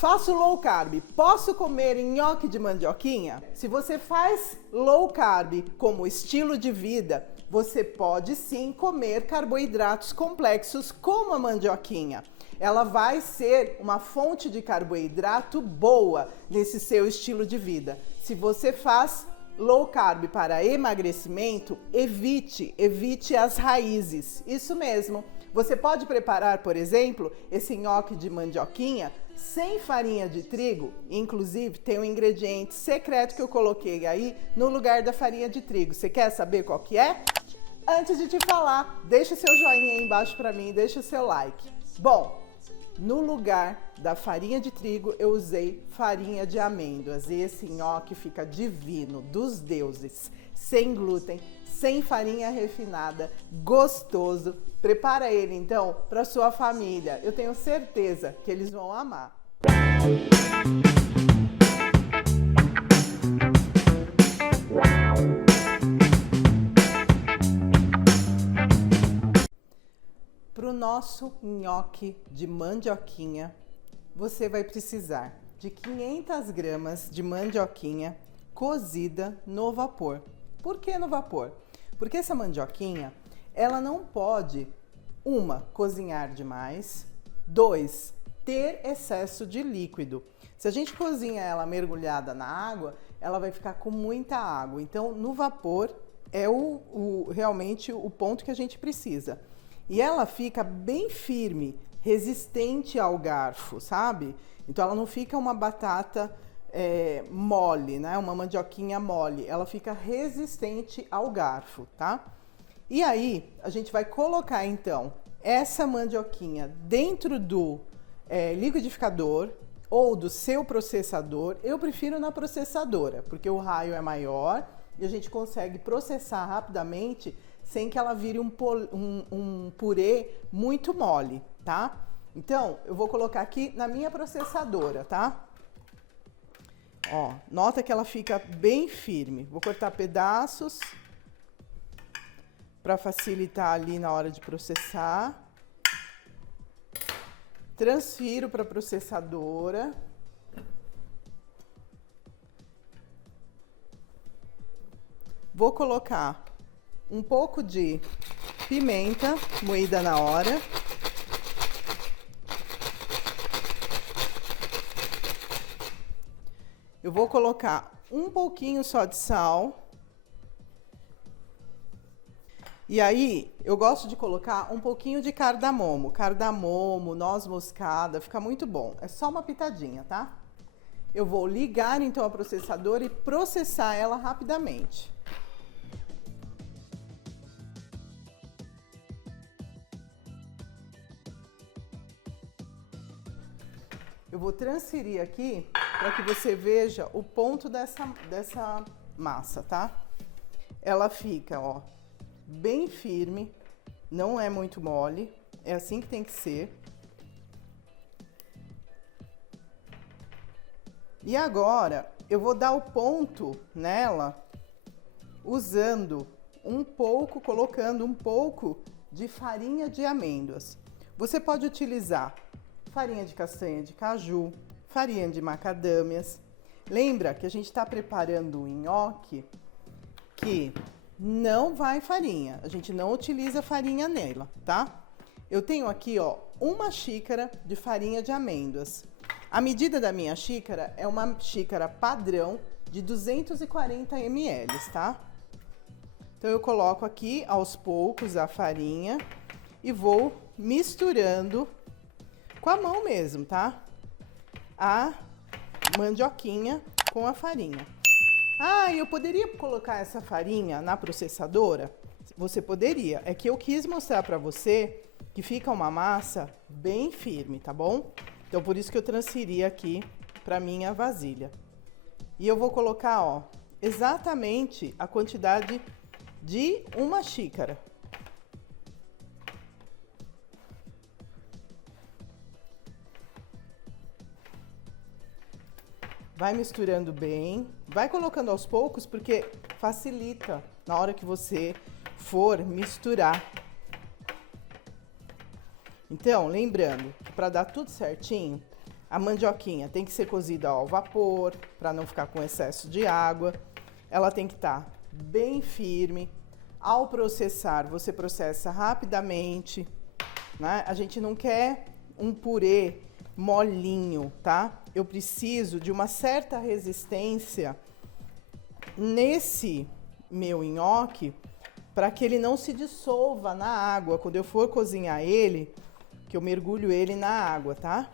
Faço low carb, posso comer nhoque de mandioquinha? Se você faz low carb como estilo de vida, você pode sim comer carboidratos complexos como a mandioquinha. Ela vai ser uma fonte de carboidrato boa nesse seu estilo de vida. Se você faz low carb para emagrecimento, evite as raízes. Isso mesmo. Você pode preparar, por exemplo, esse nhoque de mandioquinha sem farinha de trigo. Inclusive, tem um ingrediente secreto que eu coloquei aí no lugar da farinha de trigo. Você quer saber qual que é? Antes de te falar, deixa seu joinha aí embaixo para mim, deixa o seu like. Bom, no lugar da farinha de trigo, eu usei farinha de amêndoas. E esse nhoque fica divino, dos deuses, sem glúten, sem farinha refinada, gostoso. Prepara ele, então, para sua família. Eu tenho certeza que eles vão amar. Para o nosso nhoque de mandioquinha, você vai precisar de 500 gramas de mandioquinha cozida no vapor. Por que no vapor? Porque essa mandioquinha, ela não pode, 1, cozinhar demais, 2, ter excesso de líquido. Se a gente cozinha ela mergulhada na água, ela vai ficar com muita água. Então, no vapor é realmente o ponto que a gente precisa. E ela fica bem firme, resistente ao garfo, sabe? Então ela não fica uma batata mole, né? Uma mandioquinha mole. Ela fica resistente ao garfo, tá? E aí a gente vai colocar então essa mandioquinha dentro do liquidificador ou do seu processador. Eu prefiro na processadora, porque o raio é maior e a gente consegue processar rapidamente sem que ela vire um purê muito mole, tá? Então, eu vou colocar aqui na minha processadora, tá? Ó, nota que ela fica bem firme. Vou cortar pedaços para facilitar ali na hora de processar. Transfiro para a processadora. Vou colocar um pouco de pimenta moída na hora. Eu vou colocar um pouquinho só de sal. E aí, eu gosto de colocar um pouquinho de cardamomo. Cardamomo, noz moscada, fica muito bom. É só uma pitadinha, tá? Eu vou ligar então a processadora e processar ela rapidamente. Eu vou transferir aqui para que você veja o ponto dessa massa, tá? Ela fica, ó, bem firme, não é muito mole, é assim que tem que ser. E agora, eu vou dar o ponto nela usando colocando um pouco de farinha de amêndoas. Você pode utilizar farinha de castanha de caju, farinha de macadâmias. Lembra que a gente está preparando o nhoque que não vai farinha, a gente não utiliza farinha nela, tá? Eu tenho aqui, ó, 1 xícara de farinha de amêndoas. A medida da minha xícara é uma xícara padrão de 240 ml, tá? Então eu coloco aqui aos poucos a farinha e vou misturando com a mão mesmo, tá? A mandioquinha com a farinha. Ah, eu poderia colocar essa farinha na processadora? Você poderia. É que eu quis mostrar pra você que fica uma massa bem firme, tá bom? Então, por isso que eu transferi aqui pra minha vasilha. E eu vou colocar, ó, exatamente a quantidade de 1 xícara. Vai misturando bem, vai colocando aos poucos, porque facilita na hora que você for misturar. Então, lembrando que para dar tudo certinho, A mandioquinha tem que ser cozida ao vapor, para não ficar com excesso de água. Ela tem que estar bem firme. Ao processar, você processa rapidamente, né? A gente não quer um purê molinho, tá? Eu preciso de uma certa resistência nesse meu nhoque para que ele não se dissolva na água. Quando eu for cozinhar ele, que eu mergulho ele na água, tá?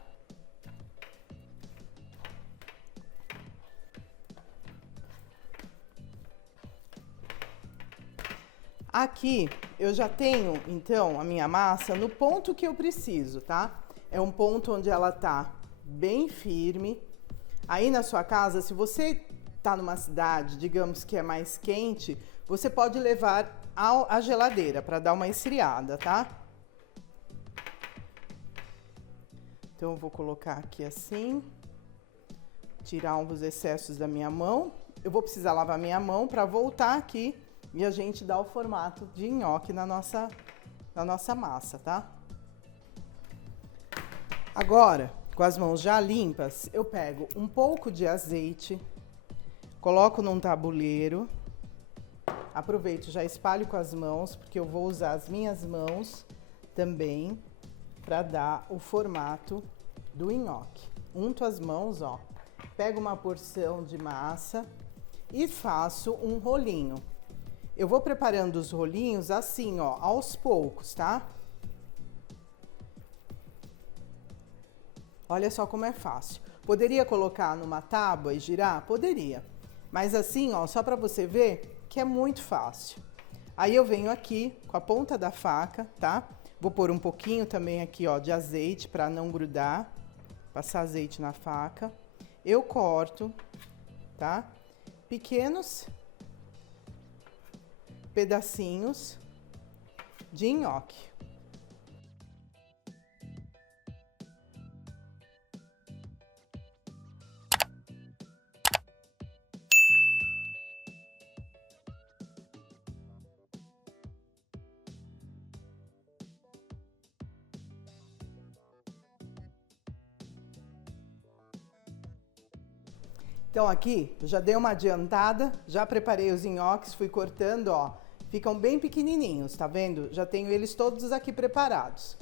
Aqui eu já tenho, então, a minha massa no ponto que eu preciso, tá? É um ponto onde ela tá bem firme. Aí na sua casa, se você tá numa cidade, digamos que é mais quente, você pode levar à geladeira para dar uma esfriada, tá? Então eu vou colocar aqui assim, tirar os excessos da minha mão. Eu vou precisar lavar minha mão para voltar aqui e a gente dá o formato de nhoque na nossa massa, tá? Agora, com as mãos já limpas, eu pego um pouco de azeite, coloco num tabuleiro, aproveito, já espalho com as mãos, porque eu vou usar as minhas mãos também para dar o formato do nhoque. Unto as mãos, ó, pego uma porção de massa e faço um rolinho. Eu vou preparando os rolinhos assim, ó, aos poucos, tá? Olha só como é fácil. Poderia colocar numa tábua e girar? Poderia. Mas assim, ó, só para você ver que é muito fácil. Aí eu venho aqui com a ponta da faca, tá? Vou pôr um pouquinho também aqui, ó, de azeite para não grudar. Passar azeite na faca. Eu corto, tá? Pequenos pedacinhos de nhoque. Então aqui, eu já dei uma adiantada, já preparei os nhoques, fui cortando, ó. Ficam bem pequenininhos, tá vendo? Já tenho eles todos aqui preparados.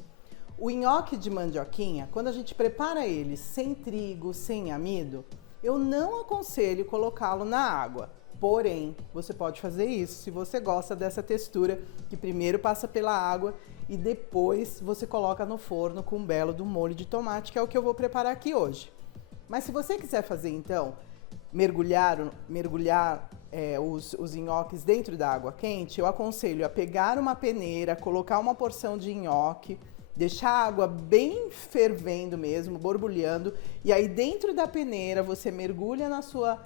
O nhoque de mandioquinha, quando a gente prepara ele sem trigo, sem amido, eu não aconselho colocá-lo na água. Porém, você pode fazer isso se você gosta dessa textura, que primeiro passa pela água e depois você coloca no forno com um belo do molho de tomate, que é o que eu vou preparar aqui hoje. Mas se você quiser fazer então, mergulhar os nhoques dentro da água quente, eu aconselho a pegar uma peneira, colocar uma porção de nhoque, deixar a água bem fervendo mesmo, borbulhando, e aí dentro da peneira você mergulha na sua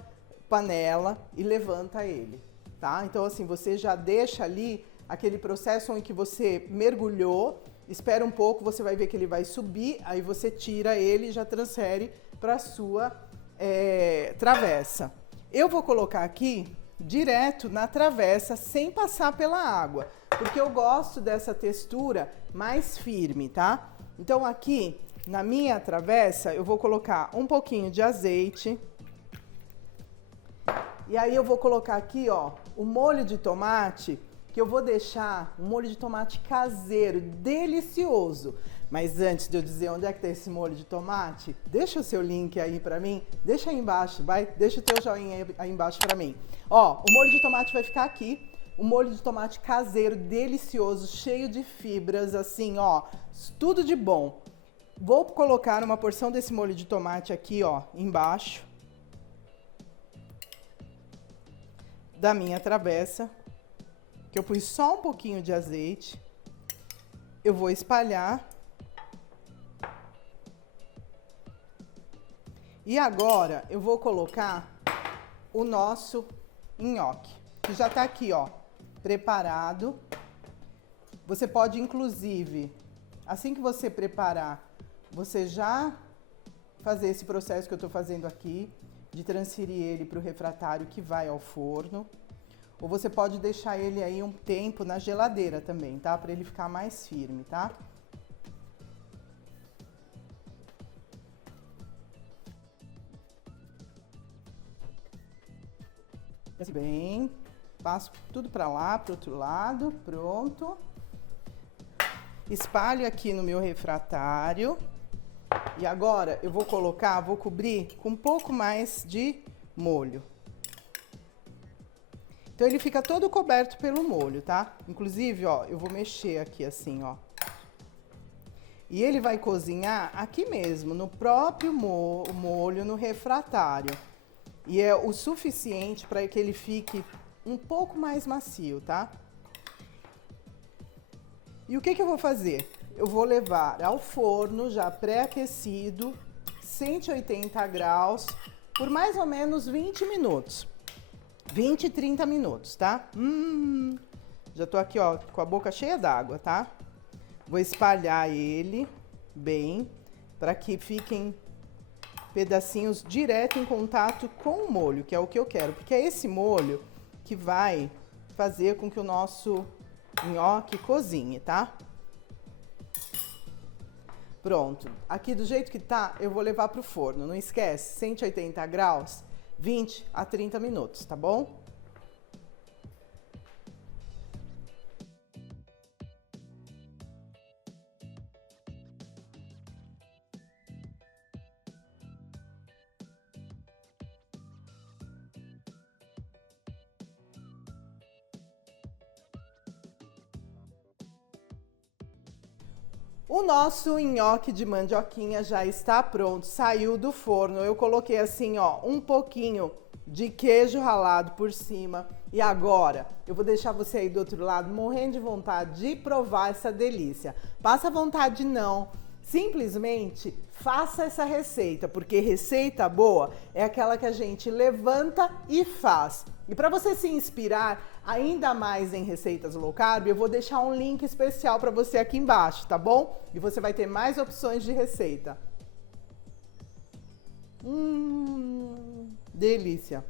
panela e levanta ele, tá? Então assim, você já deixa ali aquele processo em que você mergulhou, espera um pouco, você vai ver que ele vai subir, aí você tira ele e já transfere para a sua travessa. Eu vou colocar aqui direto na travessa sem passar pela água, porque eu gosto dessa textura mais firme, tá? Então aqui na minha travessa eu vou colocar um pouquinho de azeite. E aí eu vou colocar aqui, ó, o molho de tomate, que eu vou deixar um molho de tomate caseiro, delicioso. Mas antes de eu dizer onde é que tá esse molho de tomate, deixa o seu link aí pra mim, deixa aí embaixo, vai, deixa o teu joinha aí embaixo pra mim. Ó, o molho de tomate vai ficar aqui, um molho de tomate caseiro, delicioso, cheio de fibras, assim, ó, tudo de bom. Vou colocar uma porção desse molho de tomate aqui, ó, embaixo da minha travessa, que eu pus só um pouquinho de azeite. Eu vou espalhar. E agora eu vou colocar o nosso nhoque, que já tá aqui, ó, preparado. Você pode, inclusive, assim que você preparar, você já fazer esse processo que eu tô fazendo aqui, de transferir ele para o refratário que vai ao forno. Ou você pode deixar ele aí um tempo na geladeira também, tá? Para ele ficar mais firme, tá? Bem, passo tudo para lá, para o outro lado, pronto. Espalho aqui no meu refratário. E agora eu vou cobrir com um pouco mais de molho. Então ele fica todo coberto pelo molho, tá? Inclusive, ó, eu vou mexer aqui assim, ó. E ele vai cozinhar aqui mesmo, no próprio molho, no refratário. E é o suficiente para que ele fique um pouco mais macio, tá? E o que eu vou fazer? Eu vou levar ao forno já pré-aquecido, 180 graus, por mais ou menos 20 minutos. 20, 30 minutos, tá? Já tô aqui, ó, com a boca cheia d'água, tá? Vou espalhar ele bem, para que fiquem pedacinhos direto em contato com o molho, que é o que eu quero. Porque é esse molho que vai fazer com que o nosso nhoque cozinhe, tá? Pronto. Aqui do jeito que tá, eu vou levar pro forno. Não esquece, 180 graus, 20 a 30 minutos, tá bom? O nosso nhoque de mandioquinha já está pronto, saiu do forno. Eu coloquei assim, ó, um pouquinho de queijo ralado por cima. E agora, eu vou deixar você aí do outro lado morrendo de vontade de provar essa delícia. Passa vontade não, simplesmente faça essa receita, porque receita boa é aquela que a gente levanta e faz. E para você se inspirar ainda mais em receitas low carb, eu vou deixar um link especial para você aqui embaixo, tá bom? E você vai ter mais opções de receita. Delícia!